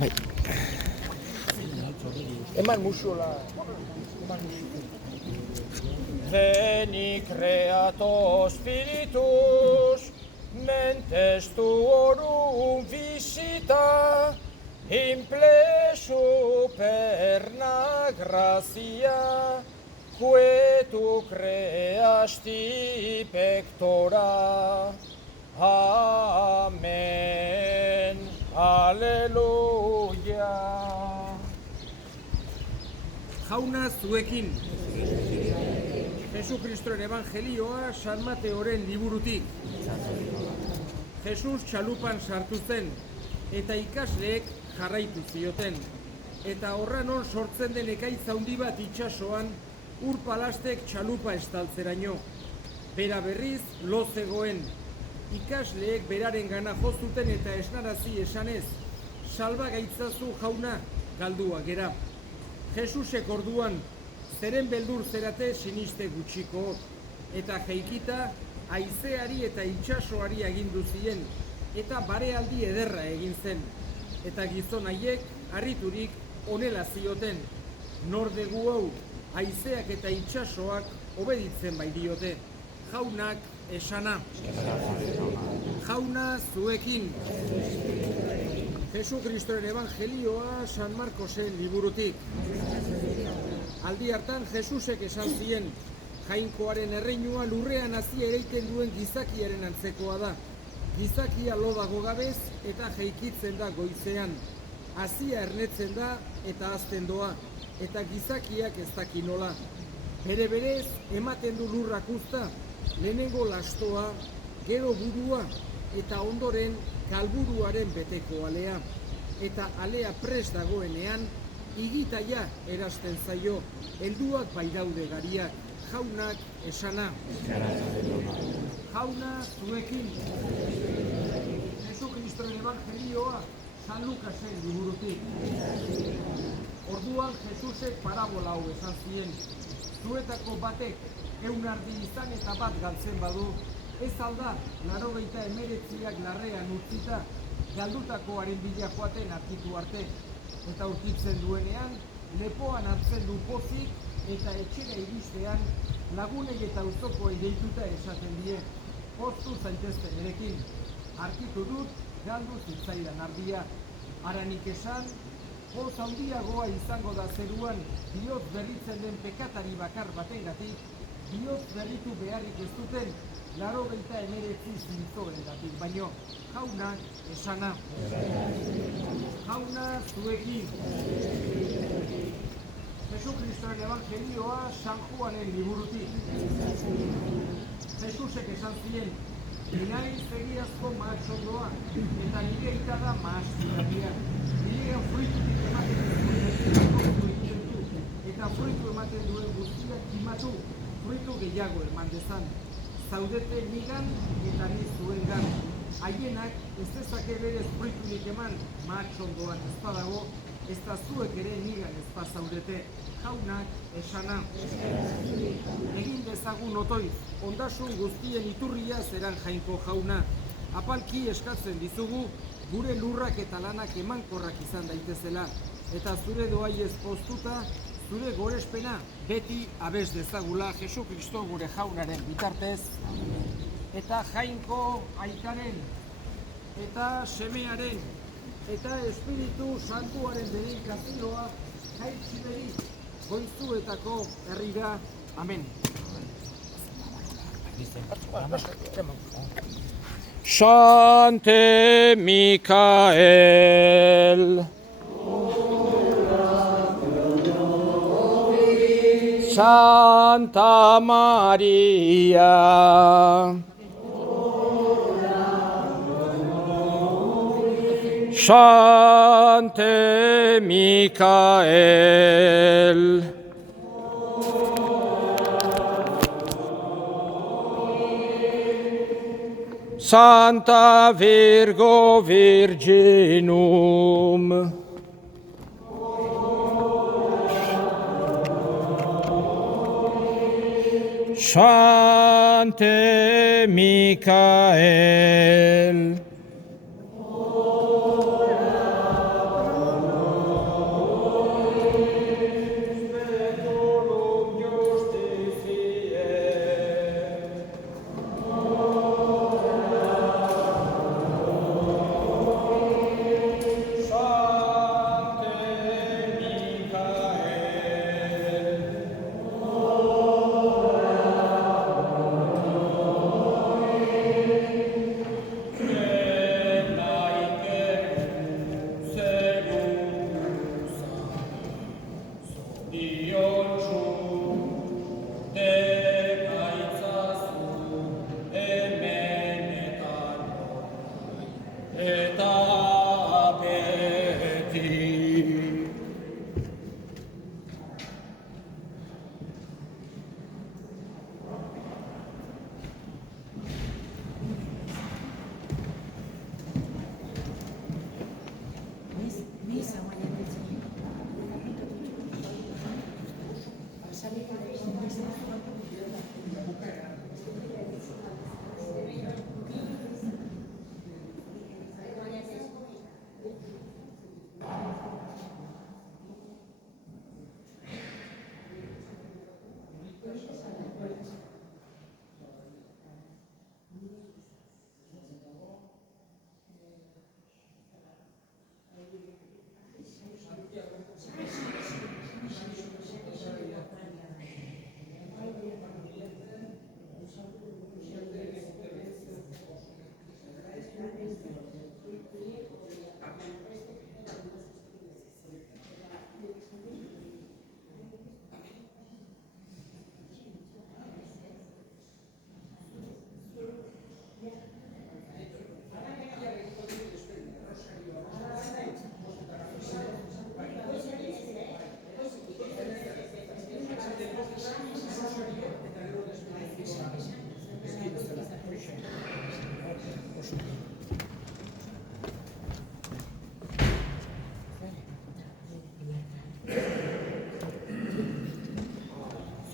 Bai. Eman musuola. Veni creator spiritus, mentes tuorum visita, implesu perna gratia, que tu creasti pectora. Amen. Aleluya. Jauna zuekin. Jesu Kristoren Evangelioa San Mateoren liburutik. Jesus txalupan sartu zen, eta ikasleek jarraitu zioten. Eta horranon sortzen den ekaitz handi bat itsasoan, ur palastek txalupa estaltzeraino. Bera berriz lo zegoen. Ikasleek beraren gana jozuten eta esnarazi esanez, salba gaitzazu jauna, galdua gera. Jesusek orduan, zeren beldur zerate siniste gutxiko, eta jeikita haizeari eta itsasoari agindu zien, eta barealdi ederra egin zen. Eta gizon haiek harriturik honela zioten, nor dugu hau, haizeak eta itsasoak obeditzen bai diote. Jaunak esana. Jauna zuekin. Jesu Kristoren Evangelioa San Markosen liburutik. Aldi hartan Jesusek esan zien, jainkoaren erreinua lurrean hazi ereiten duen gizakiaren antzekoa da. Gizakia lo dago gabez eta jeikitzen da goizean. Hazia ernetzen da eta hazten doa, eta gizakiak ez daki nola. Bere berez ematen du lurrak uzta, lehenengo lastoa, gero burua, eta ondoren kalburuaren beteko alea. Eta alea prest dagoenean, igitaia erasten zaio, helduak bai daude gariak, jaunak esana. Jauna zuekin. Jesu Kristoren Evangelioa San Lukasen liburutik. Orduan Jesusek parabola hau esan zien. Zuetako batek 100 ardi izan eta bat galtzen badu, ez alda 99 larrean utzita, galdutakoaren bila joaten aurkitu arte. Eta aurkitzen duenean, lepoan hartzen du pozik eta etxera iristean lagunei eta auzokoei deituta esaten die, poztu zaitezte nirekin, aurkitu dut galdu zitzaidan ardia. Haranik esan, poz handiagoa izango da zeruan bihotz berritzen den pekatari bakar batengatik, bihotz berritu beharrik ez duten 99 zintzoengatik, baino jaunak esana. Jauna zuekin. Jesu Kristoren Evangelioa San Juanen liburutik. Jesusek esan zien, naiz egiazko mahatsondoa, eta nire aita da mahasturaria. Nirean fruitutik ematen du, eta fruitu ematen duen guztiak kimatu, fruitu gehiago eman dezan. Zaudete nigan eta ni zuengan. Haienak ez dezake berez fruiturik eman mahatsondoan ez badago, ez da zuek ere nigan ez bazaudete. Jaunak esana. Egin dezagun otoi, ondasun guztien iturria zeran jainko jauna. Apalki eskatzen dizugu, gure lurrak eta lanak emankorrak izan daitezela. Eta zure doaiez poztuta, zure gorespena beti abes dezagula Jesu Kristo gure jaunaren bitartez. Eta jainko aikaren, eta semearen, eta Espiritu Santuaren dedikazioa jaitsi beri goizuetako herrira. Amen. Sante Micael, Santa Maria, Sante Micael, Santa Virgo Virginum, Sante Micael,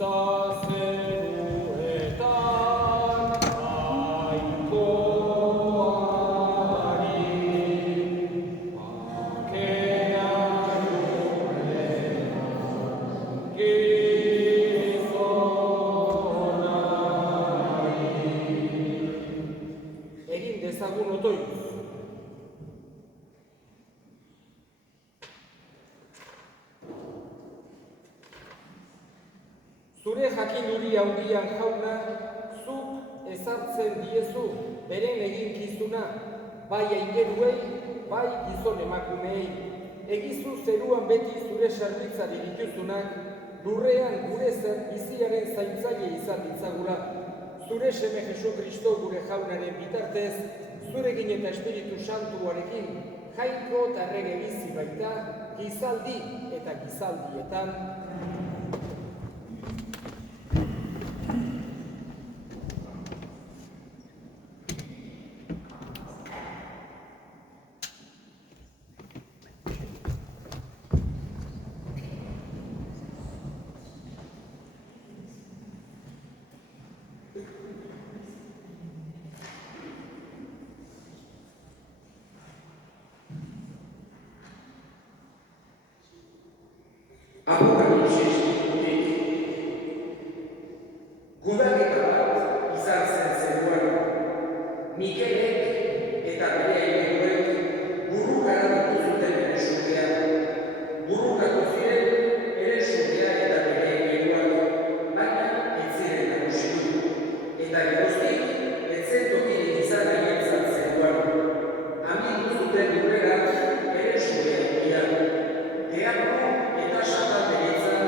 zazeruetan jainkoari, bakean gizonari. Egin dezagun otoitz. Zure jakinduri handian jauna, zuk ezartzen diezu beren eginkizuna, bai aingeruei, bai gizon emakumeei. Egizu zeruan beti zure sarbitzari dituzunak, lurrean gure biziaren zaintzaile izan ditzagula. Zure seme Jesu Kristo gure jaunaren bitartez, zurekin eta Espiritu Santuarekin, jainko eta errege bizi baita, gizaldi eta gizaldietan. Apokalipsistik gudaketa bat izan zen zeruan, Mikelek eta bere aingeruek burrukara dituzuten eresugea. Burrukatu ziren eresugea eta bere aingeruak, baina ez ziren nagusitu. Eta geroztik ez zen tokirik izan gehientzat zeruan. Amindu zuten lurrera eresugea dira. Diablo eta Satan denetzan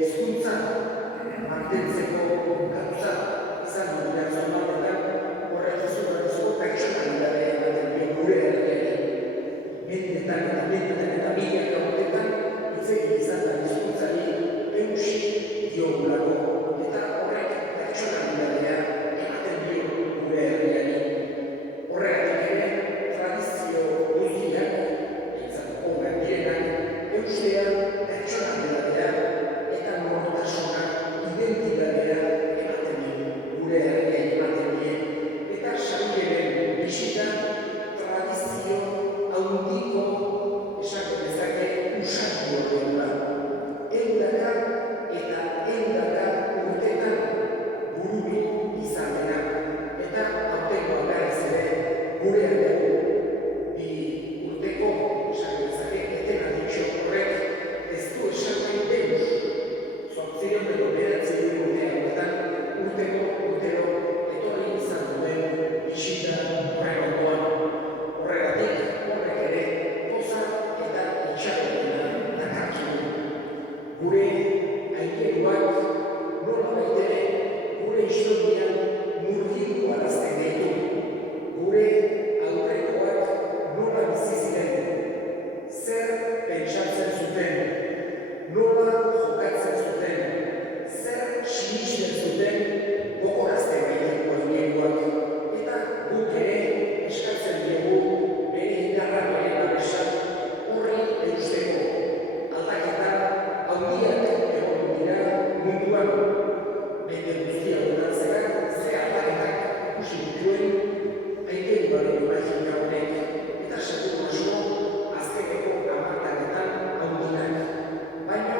hizkuntza mantentzeko gauza izan dut behar zonbatetan horrek izugarrizko pertsonalitatea ematen dio gure herriari. Mendetan eta mendetan eta milaka urtetan hitz egin izan da hizkuntzari eusi diogulako eta horrek pertsonalitatea ematen dio gure herriari. Horregatik ere, tradizio guztiak, behintzat onak direnak, eustea pertsonalitatea eta nortasuna, identitatea ematen dio gure herriari ematen die. Eta Xabierren bisita tradizio handiko esango dezake usadio duela. Ehundaka eta ehundaka urtetan burutu izan dena. Eta aurtengoa berriz ere gurean dugu bi urteko esango dezake etenaditxo horrek ez du esan nahi deus. Zortzion edo bederatzion urte hauetan urtero etorri izan duen bisita horren ondoan. Horregatik horrek ere poza eta itxaropena dakartzu. Gure aingeruak nolabait ere gure historian murgildu arazten gaitu. Gure aurrekoak nola bizi ziren, zer pentsatzen zuten, nola jokatzen zuten, zer sinisten zuten gogorazten gaitu aingeruak. Eta guk ere eskatzen dugu bere indarra bere babesa horri eusteko. Aldaketa handiak egon dira munduan. Mende guztia honetan zera, ze aldaketak ikusi dituen aingeruaren imagina honek eta seguru asko azkeneko hamarkadetan handiak. Baina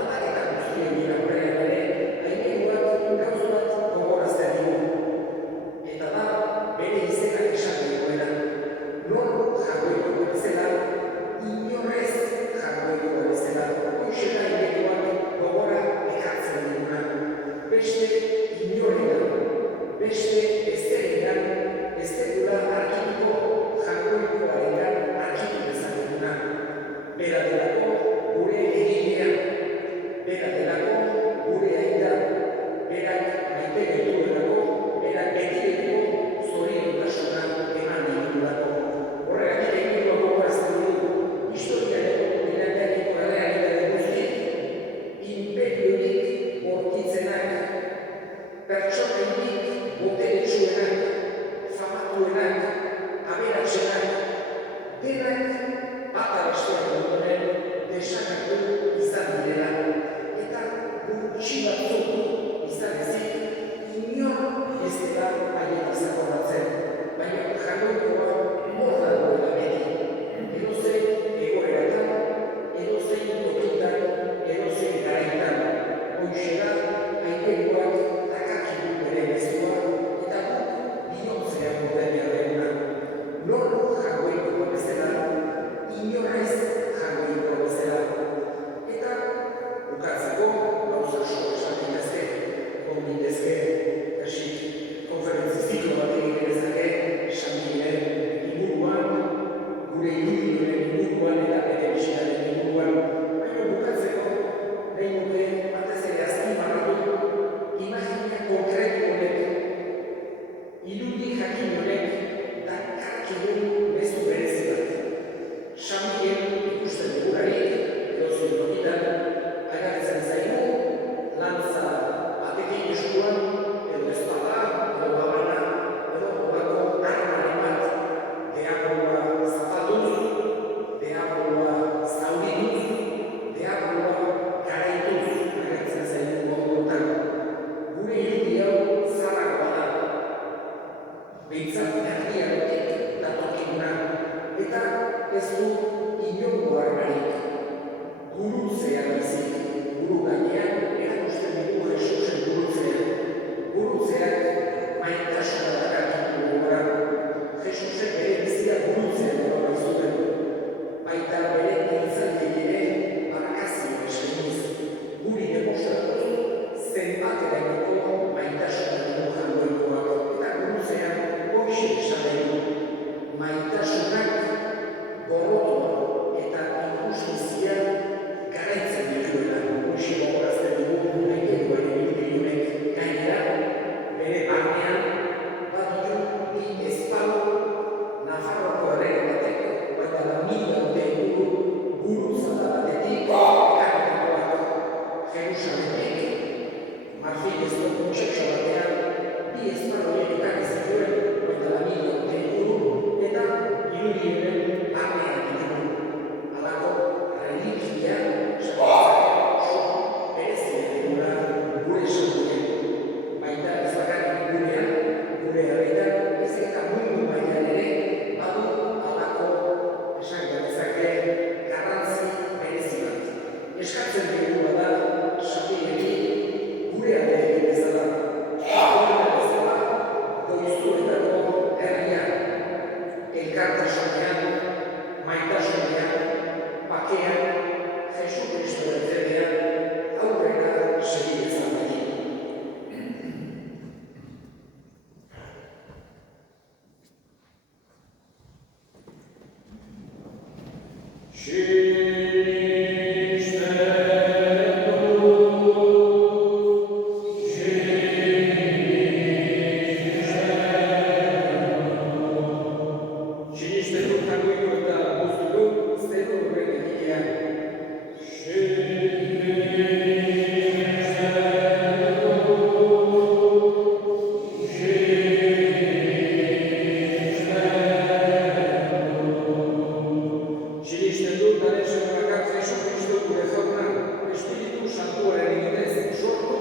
aldaketa guztien dira horrean ere aingeruak gauza bat gogorazten digu. Eta da bere izenak esan duena. Non jagoiko bezala, inorrez jagoiko bezala. Hoxeta aingeruak gogora ekartzen diguna. Beste inoregan, beste ezeregan, ez dugula arkituko jagoikoaregan arkitu dezakeguna. Bera delako gure egilea, bera delako gure aita, berak maite gaituelako, berak betireko zoriontasuna eman digulako. Horregatik aingeruak gogorazten dugu, historiako irakariko errealitate guztiek, imperiorik bortitzenak, pertsonainik boteretsuenak, famatuenak, aberatsenak, denak bata bestean dugunen desakatu izan direla. Eta gutxi batzuk izan ezik, inor ez dela haien izagoratzen. Baina jagoikoa hor dagoela beti. Edozein egoeratan, edozein tokitan, edozein garaitan. Hoxe da, aingeruak dakarkigu bere mezua eta guk bihotzean gorde behar duguna. Nor jagoikoa bezala, inorrez jagoikoa bezala. Eta bukatzeko gauza asko esan daitezke, egon daitezke, konferentzia kontsexo batean, bi esparru horiek ekarri zituen, 22.000 urte inguru, eta irudienen armea egiteko. Halako religia, oso berezia dugula gure santuan. Baita ez bakarrik gurean, gure herritan, baizik eta mundu mailan ere, badu halako esan genezake garrantzi berezi bat. Eskatzen dugula da Xabierri gure alde egin bezala. Gure bezala goizuetako herrian, elkartasunean, maitasunean, bakean, Jesu Kristoren fedean, aurrera segi dezagun. Sinisten dut jakoiko eta guztuko, zero horren egitea. Sinisten dut garen segunakak Jesu Kristo gure jauna, Espiritu Santuaren egitez sortu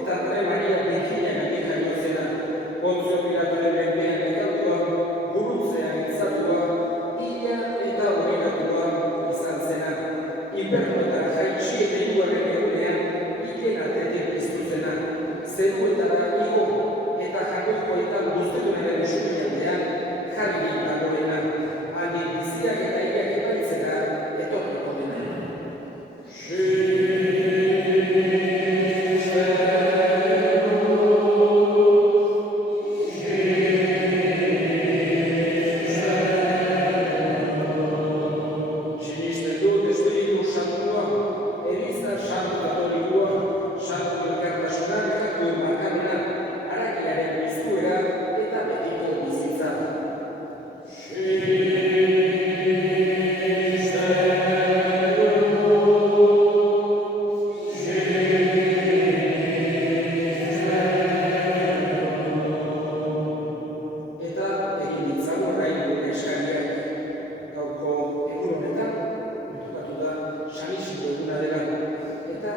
eta Andre Maria Virginia gatik jaio zena. Pontzio Pilatoren menpean nekatua, gurutzean izatua, hila eta horigatua izan zena. Infernuetara jaitsi eta hirugarren egunean, hilen atetik piztu zena. Zeruetara igo eta jakoikoetan guztetuaren eskubialdean jarri dagoena. Handik biziak eta hilak epaitzera etorriko dena. Sinisten dut Espiritu Santua, Eliza Santu Katolikoa, Santu Elkartasuna, nekatuen bakarmena, harakiaren bizkuera eta betiko bizitza. Eta egin ditzagun orain gure eskariak. Gaurko egun honetan, tokatu da San Isidro eguna dela. Eta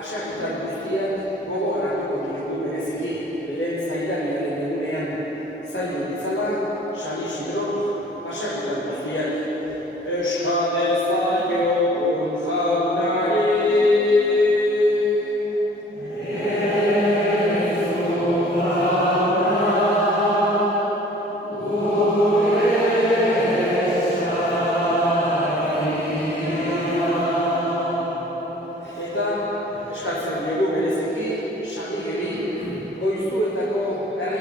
asaketan guztiak gogoaratuko ditugu bereziki beren zailariaren egunean. Zailo ditzala San Isidro asaketan guztiak. Eskade zailokun jaunari. Eta eskatzen dugu bereziki Xabierri goizuetako herri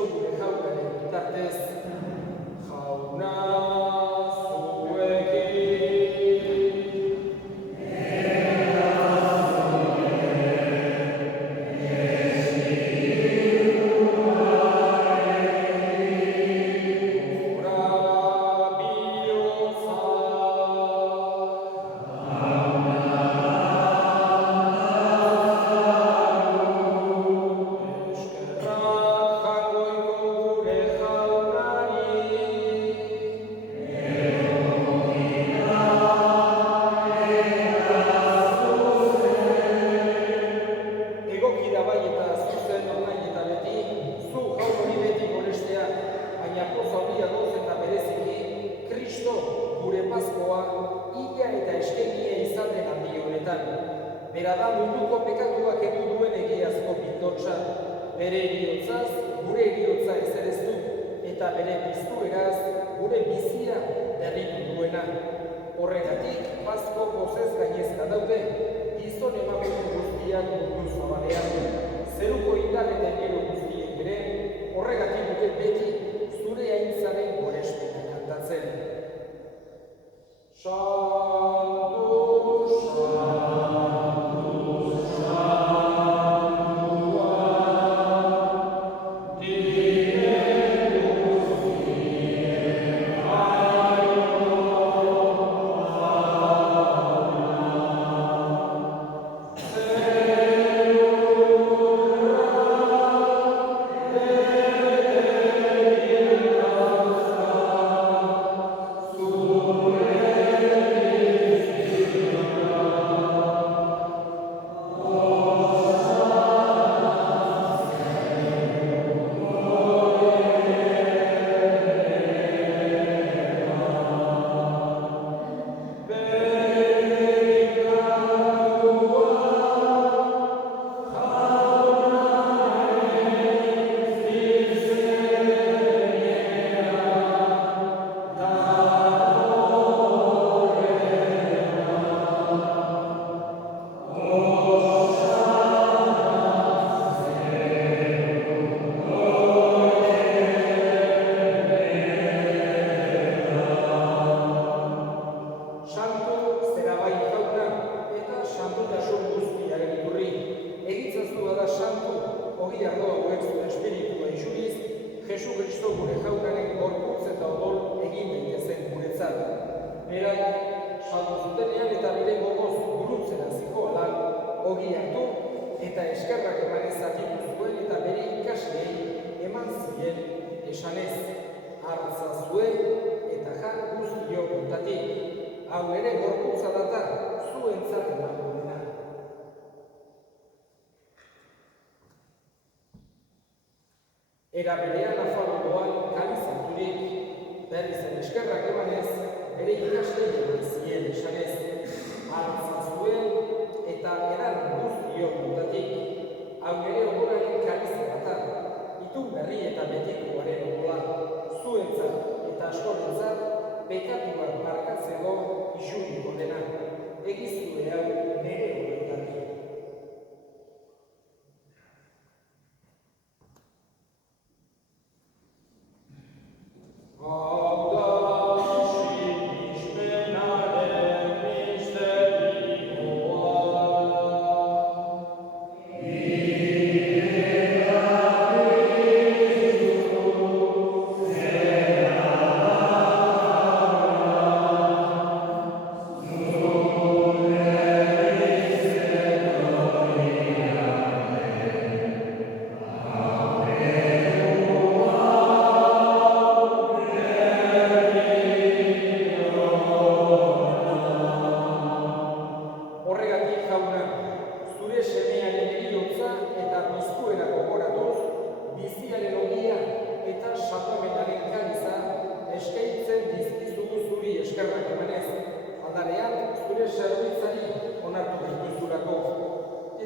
Kristo gure jaunaren bitartez, jauna zuekin. Egokira bai eta zuzen online eta beti, zu jaun hori beti gorestea, baina poza handia doz eta bereziki, Kristo gure Paskoa ila eta eskenia izan den handi honetan. Bera da munduko pekatuak edu duen egiazko pildotsa, bere eriotzaz gure eriotza ezereztu, eta bere piztueraz gure bizia berritu duena. Horregatik, Pasko pozez gainezka daude, gizon emakume guztiak mundu zabalean. Zeruko indar eta gero guztiek ere, horregatik dute beti zure aintzaren gorespena kantatzen. Santu, santu, santua, dire guztien Jesu Kristo gure jaunaren gorputz eta odol egin daitezen guretzat. Berak saldu zutenean eta bere gogoz gurutzera zikoalan ogi hartu eta eskerrak emanez zatitu zuen eta bere ikasleei eman zien esanez. Hartza zuen eta jar guztio kontatik. Hau ere gorputza data zuentzat emango dena. Era berean afaldoan kalizaturik, berrizen eskerrak emanez, bere ikasleei eman zien esanez. Hartza zuen eta eran guztio kontatik. Hau ere odolaren kalizia data, itun berri eta betikoaren odola, zuentzat eta askorentzat, bekatuak barkatzeko isuriko dena. Egizue hau nire horretatik.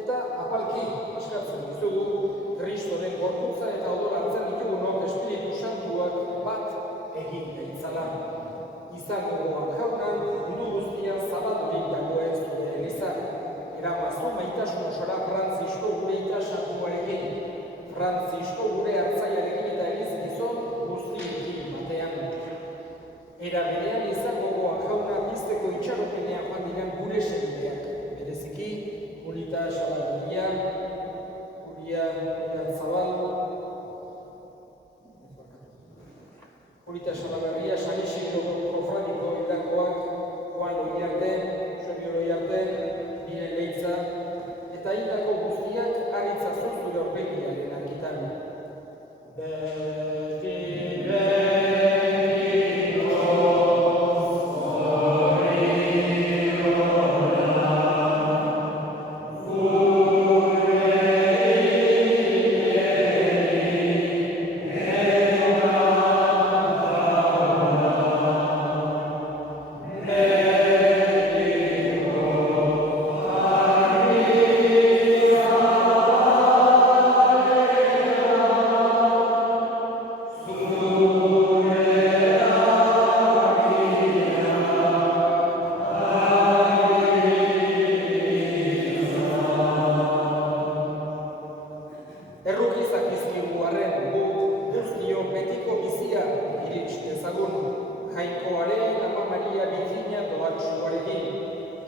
Eta apalki eskatzen dizugu, Kristoren gorputza eta odol hartzen ditugunok Espiritu Santuak bat egin gaitzala. Izango goan jaunan, mundu guztian zabaldurik dagoen zure elizak. Eramazu maitasun osora Frantzisko gure ikasatuarekin, Frantzisko gure hartzaiarekin eta guztiekin batean. Era berean izango goa jauna pizteko itxaropenean joan diren gure senideak. Bereziki, Julita Xabalgarria, Julia Zabal, Julita Xabalgarria, San Isidro Profaniko hildakoak, Juan Loiarte, Eusebio Loiarte, Miren Leitza, eta hildako guztiak aritza zuzure aurpegiaren argitan. Errukizak izkigu arren guztion betiko bizia irits dezagun, Jainkoaren Ama Maria Birjina doatsuarekin,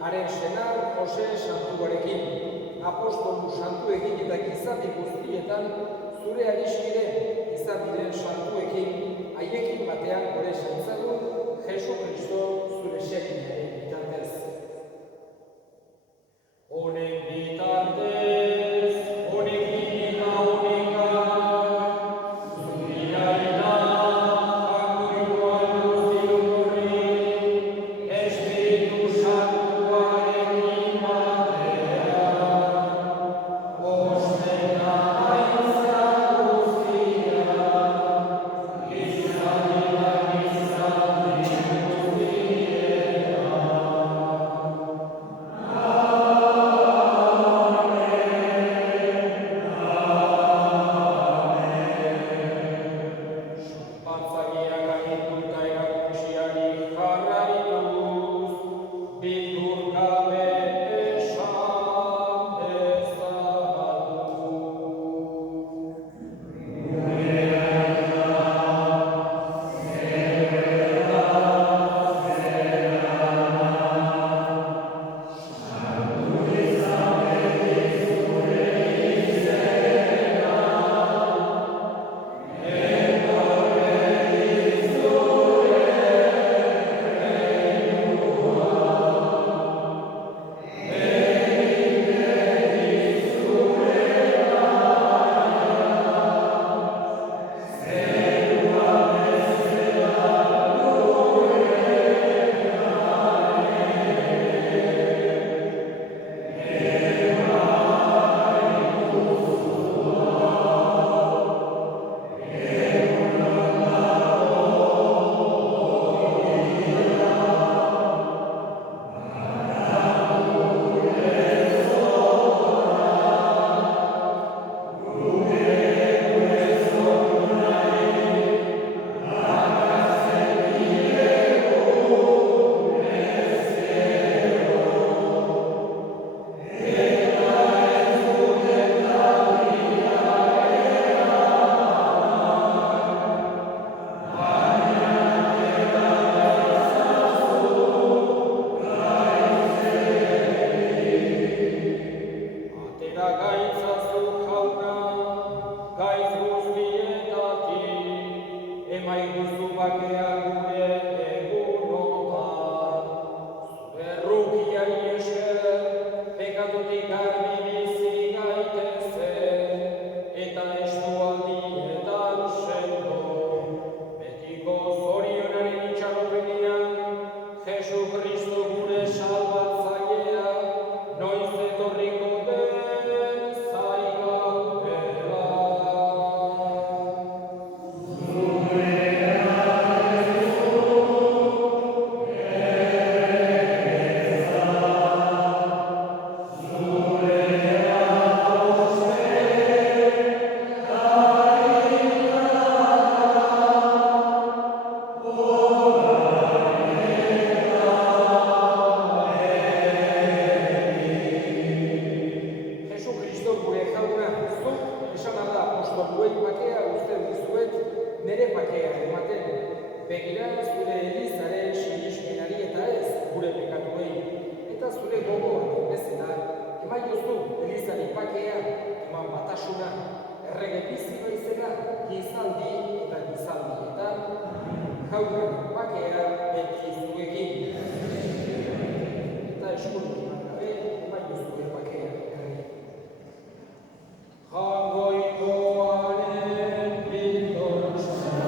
haren senar Jose Santuarekin, apostolu santu egin eta gizati guztietan zure adiskide izabiren santuekin, haiekin batean gore zaitzagun, Jesu Kristo zure seginaren bitartez. Honek bitartez, honekin eta honekak, zuriaita, akurikoan guztiorri, Espiritu Santuarekin batean, osteka aintza guztia, gizadi da gizadi guztietan. Batzagiak aginduta erakutsiari jarraituz, bildur gabe esan dezatu. Atera gaitzazu jauna, gaitz guztietatik, emaiguzu bakea gure egunotan. Zure errukiari esker, pekatutik garbi bizi gaitezen, eta estualdietan sendo. Betiko zorionaren itxaropenean, Jesu Kristo gure salbatzailea, noiz etorriko den zaigaudela. Jesu Kristo gure jauna, zuk esan da apostoluei bakea uzten dizuet, nire pakea ematen, begira zure Elizaren sinismenari eta ez gure pekatuei, eta zure gogor bezala, emaiozu Elizari pakea, eman batasuna, errege bizi baizela, gizaldi eta gizaldietan, jauna pakea beti zuekin. Eta eskurik eman gabe, emaiozu pakea errege. Jagoikoaren bildortza,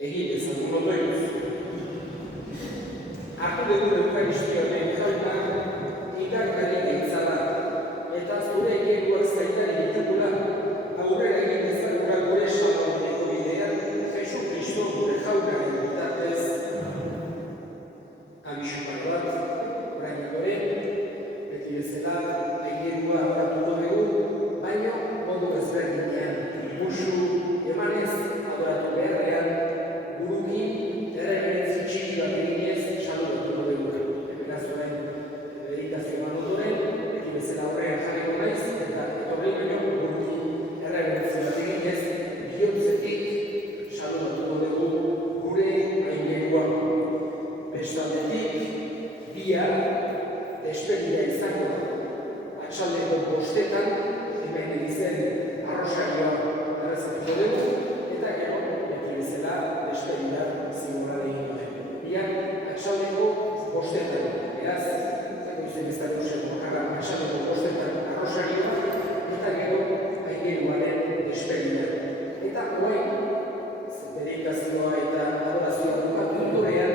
egin ezagun ondoioz. Hartu dugu Eukaristioaren jauna indarkari gehitza da, eta zure egiruak zaitari ditugula, aurrera egin ezagura gure salvamoneko bidean, Jesu Kristo gure jaunaren bitartez. Abixumak bat, orain adoren, beti bezala, egirua horatu dugu, baina modu ezberdinean, musu, emanez, adoratu beharrean, buruki, erregerenzi txiki bat eginez, saludatu dugu. Beraz orain, meditazio eman ondoren, beti bezala horrean jarriko naiz, eta etorri baino, buruki, erregerenzi bat eginez, bihotzetik saludatu dugu gure aingerua. Bestaldetik, bihar, despedida izango da. Atxaldeko bostetan, hemen egizen arrosarioa errezatuko dugu, eta gero, beti bezala, despedida zigurra egin dute. Bihar, atxaldeko bostetan, beraz, goizen ez da duzen mokarra, atxaldeko bostetan arrosarioa, eta gero, aingeruaren despedida. Eta orain, dedikazioa eta adorazioa dukatu ondorean,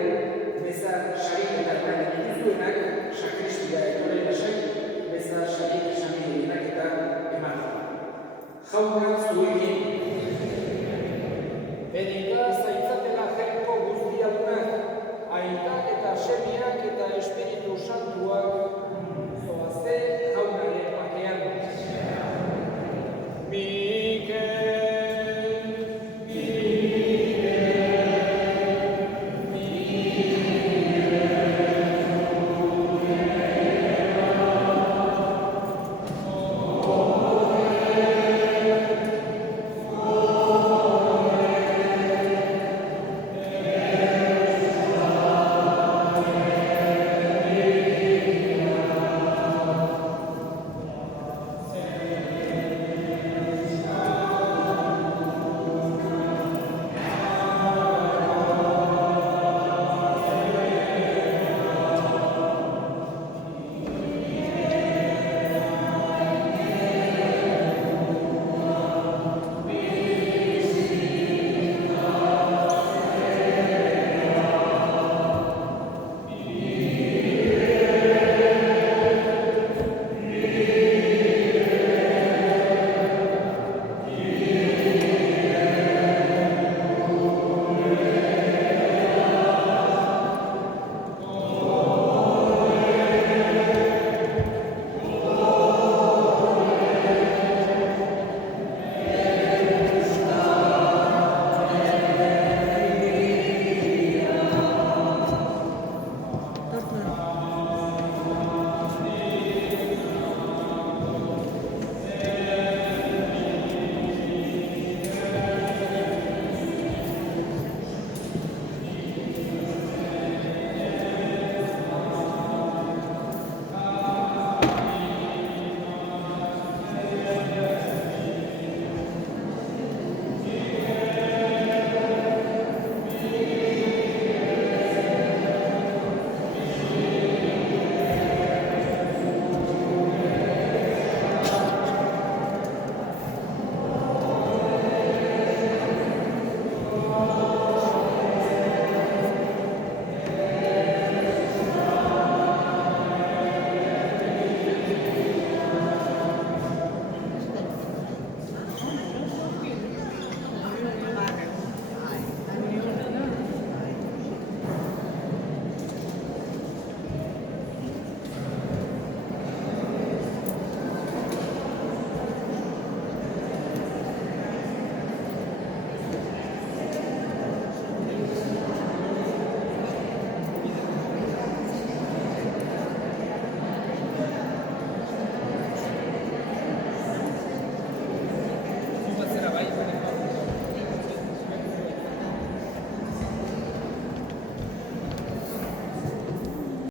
beza sarik eta eman dituzuenak, sakristia etorri lasai, beza sarik esamineenak eta eman. Jauna zuekin. Bere